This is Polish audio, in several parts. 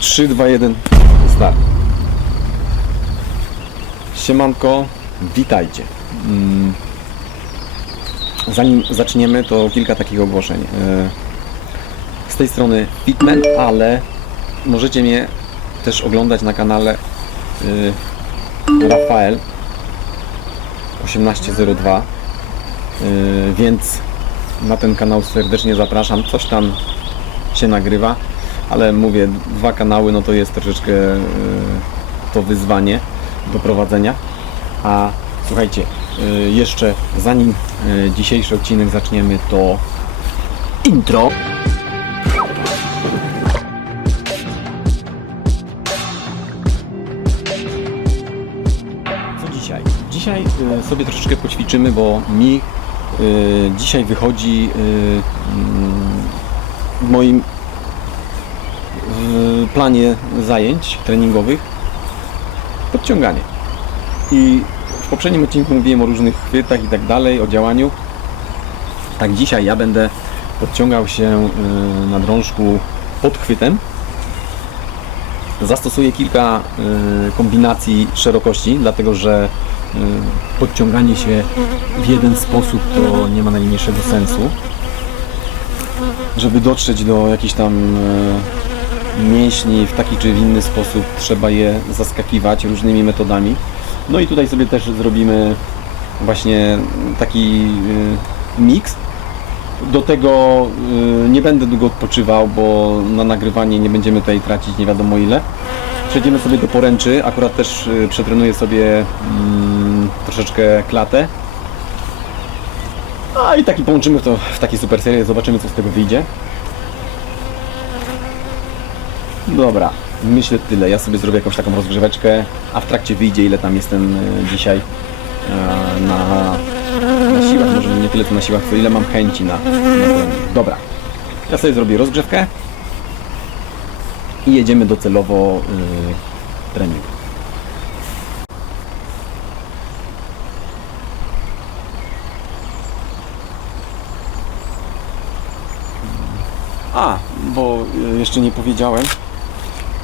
3, 2, 1, start. Siemanko, witajcie. Mm, Zanim zaczniemy, to kilka takich ogłoszeń. E, Z tej strony Fitman, ale możecie mnie też oglądać na kanale y, Rafael 1802 y, więc na ten kanał serdecznie zapraszam. Coś tam się nagrywa, ale mówię, dwa kanały no to jest troszeczkę y, to wyzwanie do prowadzenia. A słuchajcie, y, jeszcze zanim y, dzisiejszy odcinek zaczniemy, to intro. Co dzisiaj? Dzisiaj sobie troszeczkę poćwiczymy, bo mi dzisiaj wychodzi w moim planie zajęć treningowych podciąganie. I w poprzednim odcinku mówiłem o różnych chwytach i tak dalej, o działaniu. Tak dzisiaj ja będę podciągał się y, na drążku pod chwytem. Zastosuję kilka y, kombinacji szerokości, dlatego że y, podciąganie się w jeden sposób to nie ma najmniejszego sensu. Żeby dotrzeć do jakichś tam mięśni w taki czy inny sposób, trzeba je zaskakiwać różnymi metodami. No i tutaj sobie też zrobimy właśnie taki y, miks. Do tego y, nie będę długo odpoczywał, bo na nagrywanie nie będziemy tutaj tracić nie wiadomo ile. Przejdziemy sobie do poręczy, akurat też y, przetrenuję sobie mm, troszeczkę klatę. A i taki połączymy to w takiej super serii, zobaczymy co z tego wyjdzie. Dobra, myślę tyle. Ja sobie zrobię jakąś taką rozgrzeweczkę, a w trakcie wyjdzie ile tam jestem y, dzisiaj e, na, na siłach, może nie tyle co na siłach, co ile mam chęci na, na. Dobra, ja sobie zrobię rozgrzewkę i jedziemy docelowo y, trening. A, bo jeszcze nie powiedziałem.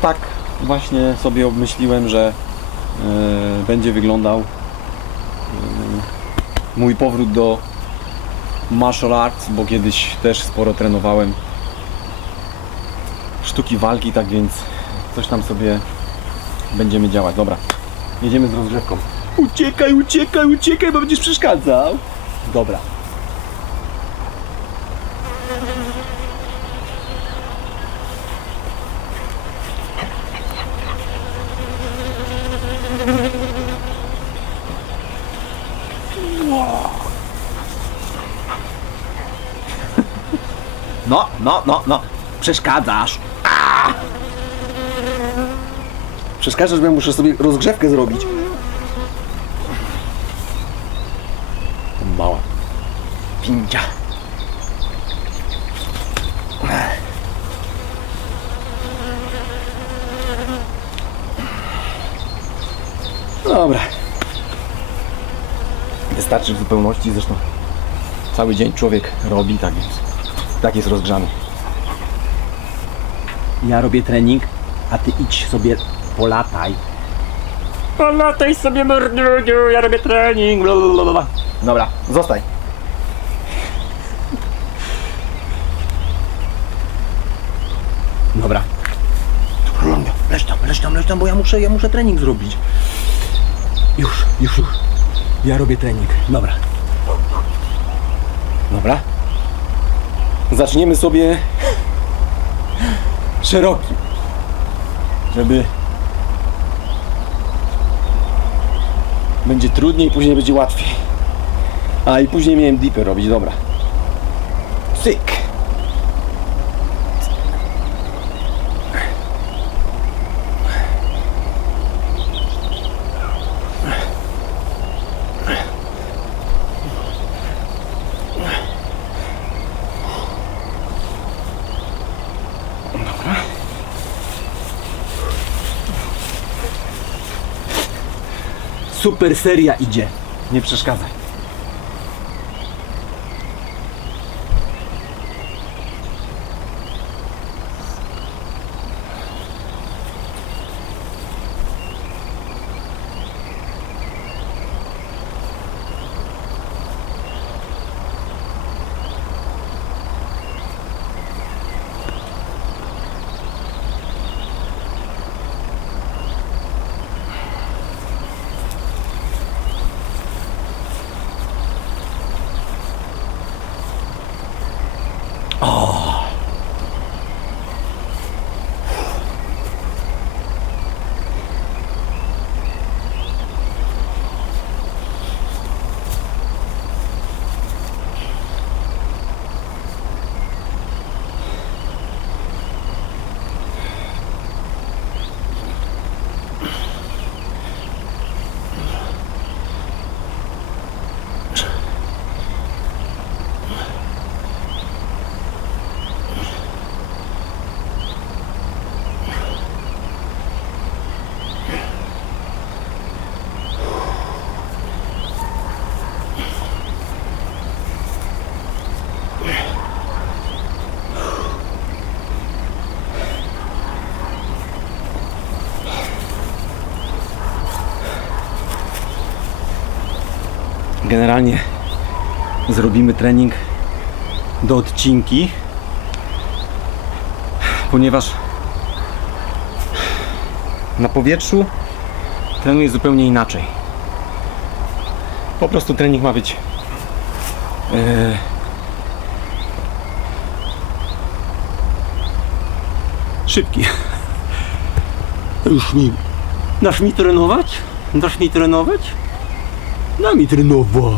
Tak właśnie sobie obmyśliłem, że y, będzie wyglądał y, mój powrót do martial arts, bo kiedyś też sporo trenowałem sztuki walki, tak więc coś tam sobie będziemy działać. Dobra, jedziemy z rozgrzewką. Uciekaj, uciekaj, uciekaj, bo będziesz przeszkadzał. Dobra. No, no, no, no. Przeszkadzasz. A! Przeszkadzasz, bo ja muszę sobie rozgrzewkę zrobić. Mała. Pincia. Dobra. Wystarczy w zupełności, zresztą cały dzień człowiek robi, tak więc tak jest rozgrzany. Ja robię trening, a ty idź sobie polataj. Polataj sobie mordudziu, ja robię trening. blablabla. Dobra, zostań. Dobra. Leż tam, leż tam, leż tam, bo ja muszę, ja muszę trening zrobić. Już, już, już. Ja robię trening. Dobra. Dobra. Zaczniemy sobie szeroki. Żeby będzie trudniej, później będzie łatwiej. A i później miałem dipy robić, dobra. Cyk. Super seria idzie. Nie przeszkadzaj. Generalnie zrobimy trening do odcinki, ponieważ na powietrzu trenuję zupełnie inaczej. Po prostu trening ma być e, szybki. Już mi. Dasz mi trenować? Dasz mi trenować? Daj mi trenować.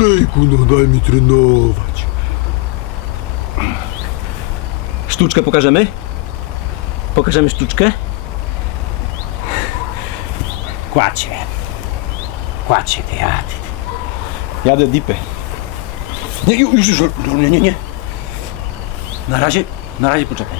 Rejku, no daj mi trenować. Sztuczkę pokażemy? Pokażemy sztuczkę? Kładź się. Kładź się, ty ja. Jadę dipy. Nie, już, już, już, nie, nie, nie. Na razie, na razie poczekaj.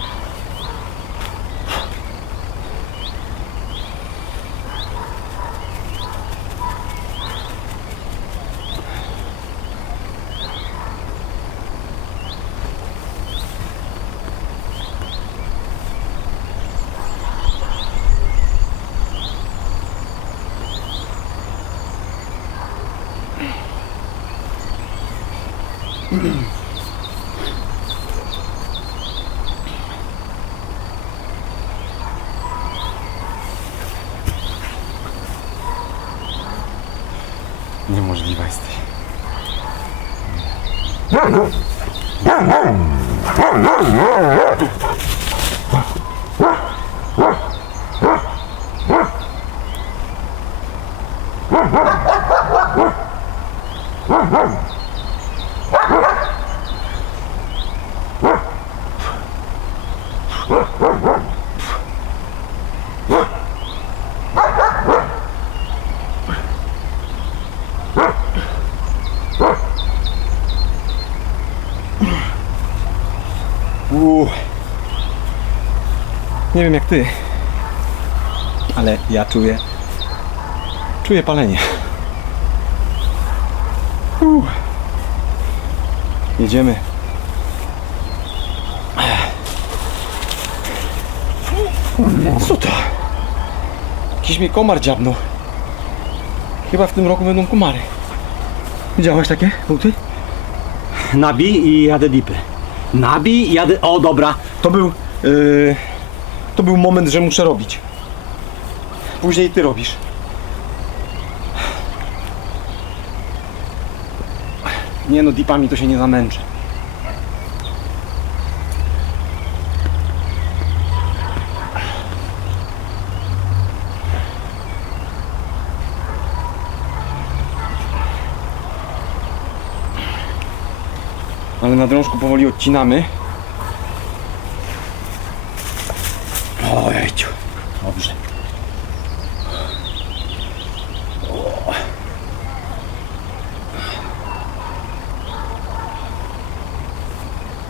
Niemożliwa jesteś. Uuu. Nie wiem jak ty, ale ja czuję, czuję palenie. Uuu. Jedziemy. Co to? Jakiś mnie komar dziabnął. Chyba w tym roku będą komary. Widziałeś takie buty? Nabij i jadę dipy. Nabij i jadę. O, dobra. To był. Yy, to był moment, że muszę robić. Później ty robisz. Nie no, dipami to się nie zamęczę. Ale na drążku powoli odcinamy. Ojejciu. Dobrze.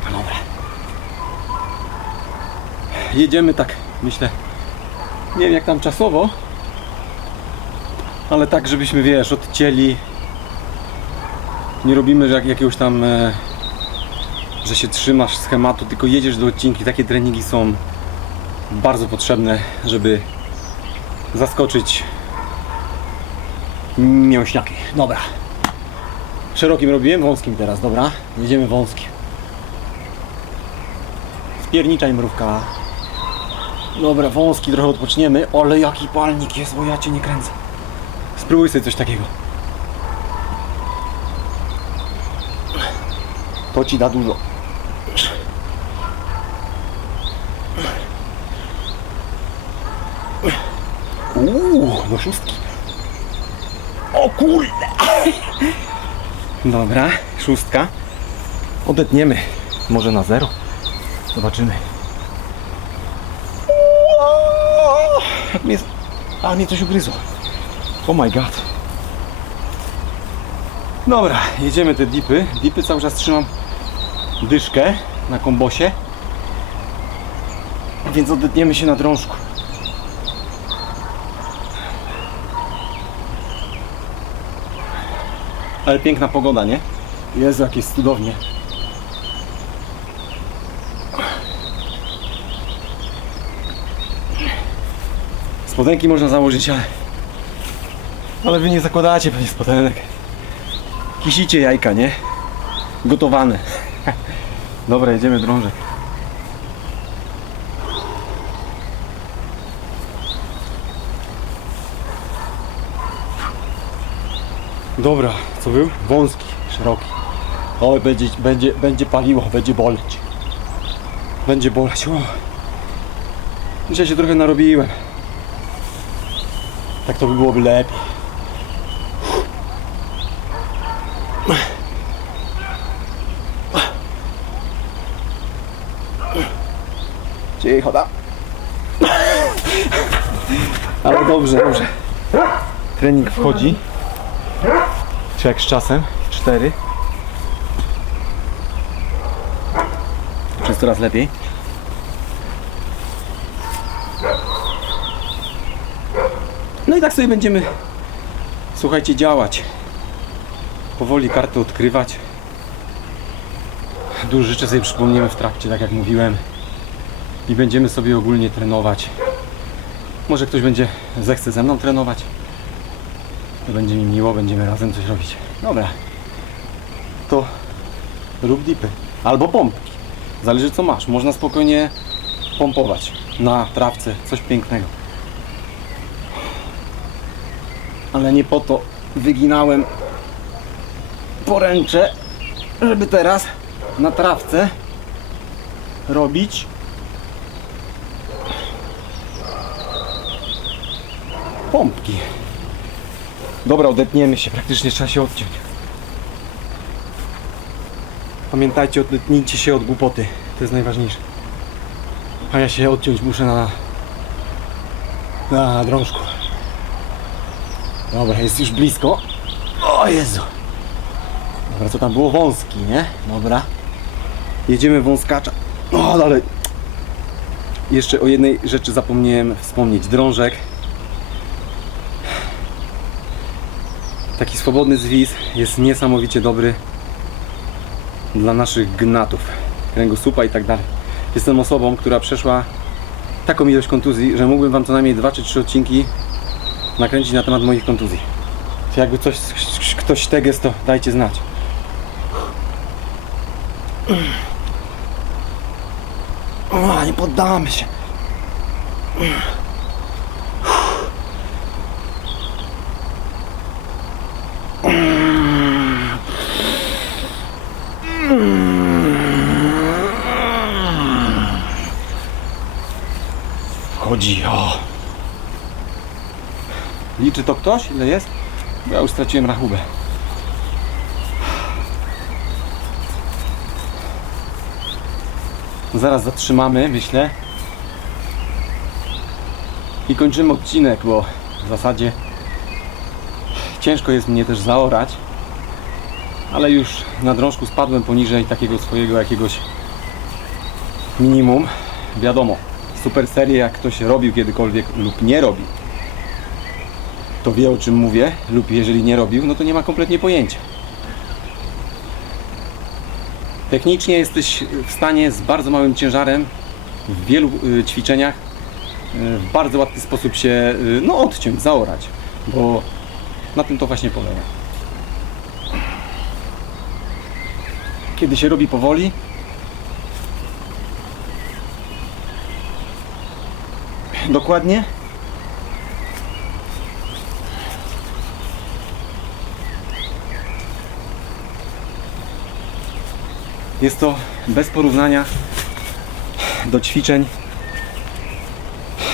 Dobra. Jedziemy tak, myślę, nie wiem jak tam czasowo, ale tak, żebyśmy, wiesz, odcięli. Nie robimy jak, jakiegoś tam, e, że się trzymasz schematu, tylko jedziesz do odcinki. Takie treningi są bardzo potrzebne, żeby zaskoczyć mięśniaki. Dobra. Szerokim robiłem, wąskim teraz, dobra? Jedziemy wąskim. Spierniczaj mrówka. Dobra, wąski, trochę odpoczniemy, ale jaki palnik jest, bo ja cię nie kręcę. Spróbuj sobie coś takiego. To ci da dużo. Uuu, do szóstki. O kurde! Dobra, szóstka. Odetniemy. Może na zero. Zobaczymy. Jak mnie... A mnie coś ugryzło. Oh my god. Dobra, jedziemy te dipy. Dipy cały czas trzymam dyszkę na kombosie. Więc odetniemy się na drążku. Ale piękna pogoda, nie? Jezu, jakie jest cudownie. Spodenki można założyć, ale... Ale wy nie zakładacie pewnie spodenek. Kisicie jajka, nie? Gotowane. Dobra, jedziemy drążek. Dobra, co był? Wąski, szeroki. Oj, będzie, będzie, będzie paliło, będzie boleć. Będzie boleć. O. Dzisiaj się trochę narobiłem. Tak to by byłoby lepiej. Cicho, da. Ale dobrze, dobrze. Trening wchodzi. Czy jak z czasem? Cztery. Jest coraz lepiej? No i tak sobie będziemy, słuchajcie, działać. Powoli karty odkrywać. Dużo rzeczy sobie przypomniemy w trakcie, tak jak mówiłem. I będziemy sobie ogólnie trenować. Może ktoś będzie zechce ze mną trenować. To będzie mi miło, będziemy razem coś robić. Dobra. To rób dipy. Albo pompki. Zależy co masz. Można spokojnie pompować na trawce. Coś pięknego. Ale nie po to wyginałem poręcze, żeby teraz na trawce robić pompki. Dobra, odetniemy się, praktycznie trzeba się odciąć. Pamiętajcie, odetnijcie się od głupoty. To jest najważniejsze. A ja się odciąć muszę na, na drążku. Dobra, jest już blisko. O Jezu. Dobra, co tam było? Wąski, nie? Dobra. Jedziemy wąskacza. O, ale... Jeszcze o jednej rzeczy zapomniałem wspomnieć. Drążek. Taki swobodny zwis jest niesamowicie dobry dla naszych gnatów, kręgosłupa i tak dalej. Jestem osobą, która przeszła taką ilość kontuzji, że mógłbym Wam co najmniej dwa czy trzy odcinki nakręcić na temat moich kontuzji. Czy jakby coś, ktoś teges, to dajcie znać. O, nie poddamy się. Wchodzi, o. Liczy to ktoś? Ile jest? Bo ja już straciłem rachubę. Zaraz zatrzymamy, myślę. I kończymy odcinek, bo w zasadzie ciężko jest mnie też zaorać. Ale już na drążku spadłem poniżej takiego swojego jakiegoś minimum. Wiadomo, super serię jak ktoś robił kiedykolwiek lub nie robił, to wie o czym mówię, lub jeżeli nie robił, no to nie ma kompletnie pojęcia. Technicznie jesteś w stanie z bardzo małym ciężarem w wielu y, ćwiczeniach y, w bardzo łatwy sposób się y, no, odciąć, zaorać, bo na tym to właśnie polega. Kiedy się robi powoli, dokładnie Jest to bez porównania do ćwiczeń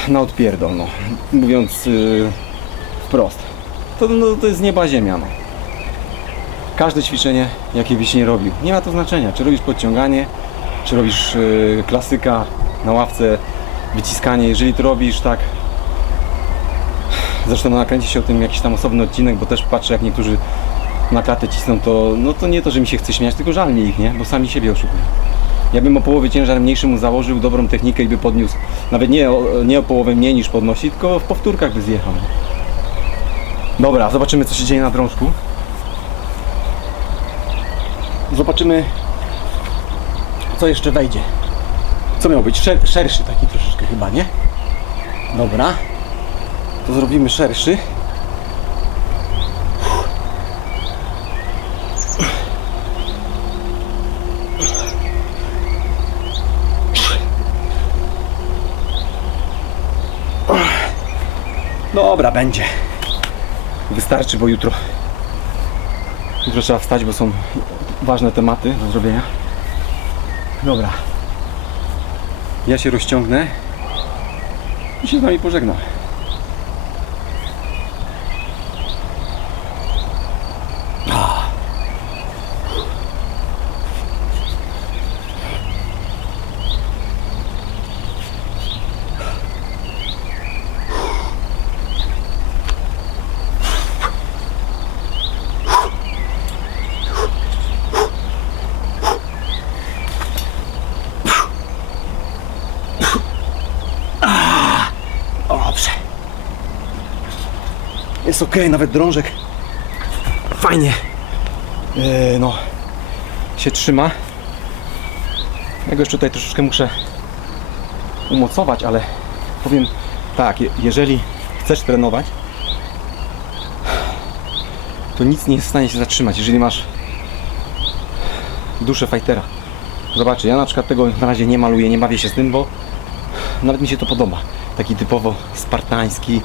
na odpierdol, no. mówiąc yy, wprost. To, no, to jest nieba ziemia. No. Każde ćwiczenie, jakie byś nie robił, nie ma to znaczenia, czy robisz podciąganie, czy robisz yy, klasyka na ławce, wyciskanie, jeżeli to robisz tak Zresztą nakręci się o tym jakiś tam osobny odcinek, bo też patrzę jak niektórzy na klatę cisną, to no to nie to, że mi się chce śmiać, tylko żal mi ich, nie? Bo sami siebie oszukują. Ja bym o połowie ciężar mniejszy mu założył dobrą technikę i by podniósł, nawet nie o, nie o połowę mniej niż podnosi, tylko w powtórkach by zjechał. Dobra, zobaczymy co się dzieje na drążku. Zobaczymy co jeszcze wejdzie. Co miał być? Szer, szerszy taki troszeczkę chyba, nie? Dobra. To zrobimy szerszy. Dobra, będzie. Wystarczy, bo jutro jutro trzeba wstać, bo są ważne tematy do zrobienia. Dobra. Ja się rozciągnę i się z wami pożegnam. Dobrze. Jest ok, nawet drążek. Fajnie. Yy, no. Się trzyma. Ja go jeszcze tutaj troszeczkę muszę umocować, ale powiem tak, je- jeżeli chcesz trenować, to nic nie jest w stanie się zatrzymać, jeżeli masz duszę fightera. Zobaczcie, ja na przykład tego na razie nie maluję, nie bawię się z tym, bo nawet mi się to podoba. Taki typowo spartański,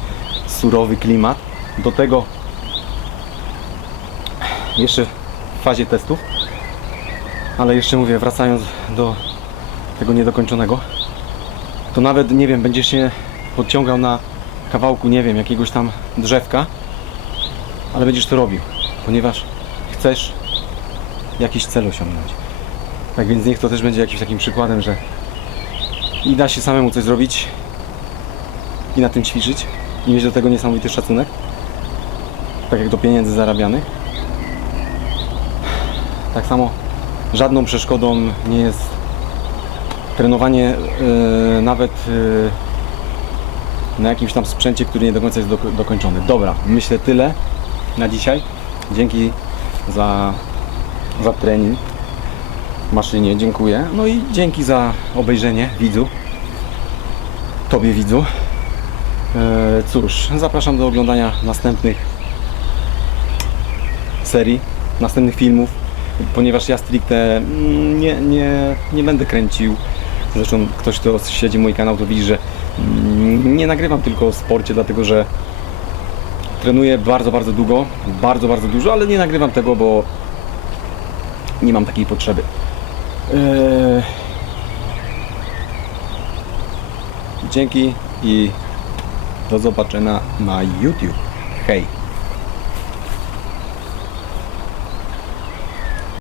surowy klimat. Do tego jeszcze w fazie testów. Ale jeszcze mówię, wracając do tego niedokończonego, to nawet nie wiem, będziesz się podciągał na kawałku, nie wiem, jakiegoś tam drzewka, ale będziesz to robił, ponieważ chcesz jakiś cel osiągnąć. Tak więc niech to też będzie jakimś takim przykładem, że i da się samemu coś zrobić i na tym ćwiczyć i mieć do tego niesamowity szacunek tak jak do pieniędzy zarabianych tak samo żadną przeszkodą nie jest trenowanie yy, nawet yy, na jakimś tam sprzęcie, który nie do końca jest doko- dokończony. Dobra, myślę tyle na dzisiaj. Dzięki za, za trening maszynie, dziękuję. No i dzięki za obejrzenie widzu. Tobie widzu. E, cóż, zapraszam do oglądania następnych serii, następnych filmów, ponieważ ja stricte mm, nie, nie, nie będę kręcił. Zresztą ktoś, kto śledzi mój kanał, to widzi, że mm, nie nagrywam tylko o sporcie, dlatego że trenuję bardzo, bardzo długo, bardzo, bardzo dużo, ale nie nagrywam tego, bo nie mam takiej potrzeby. Eee, Dzięki i do zobaczenia na YouTube. Hej!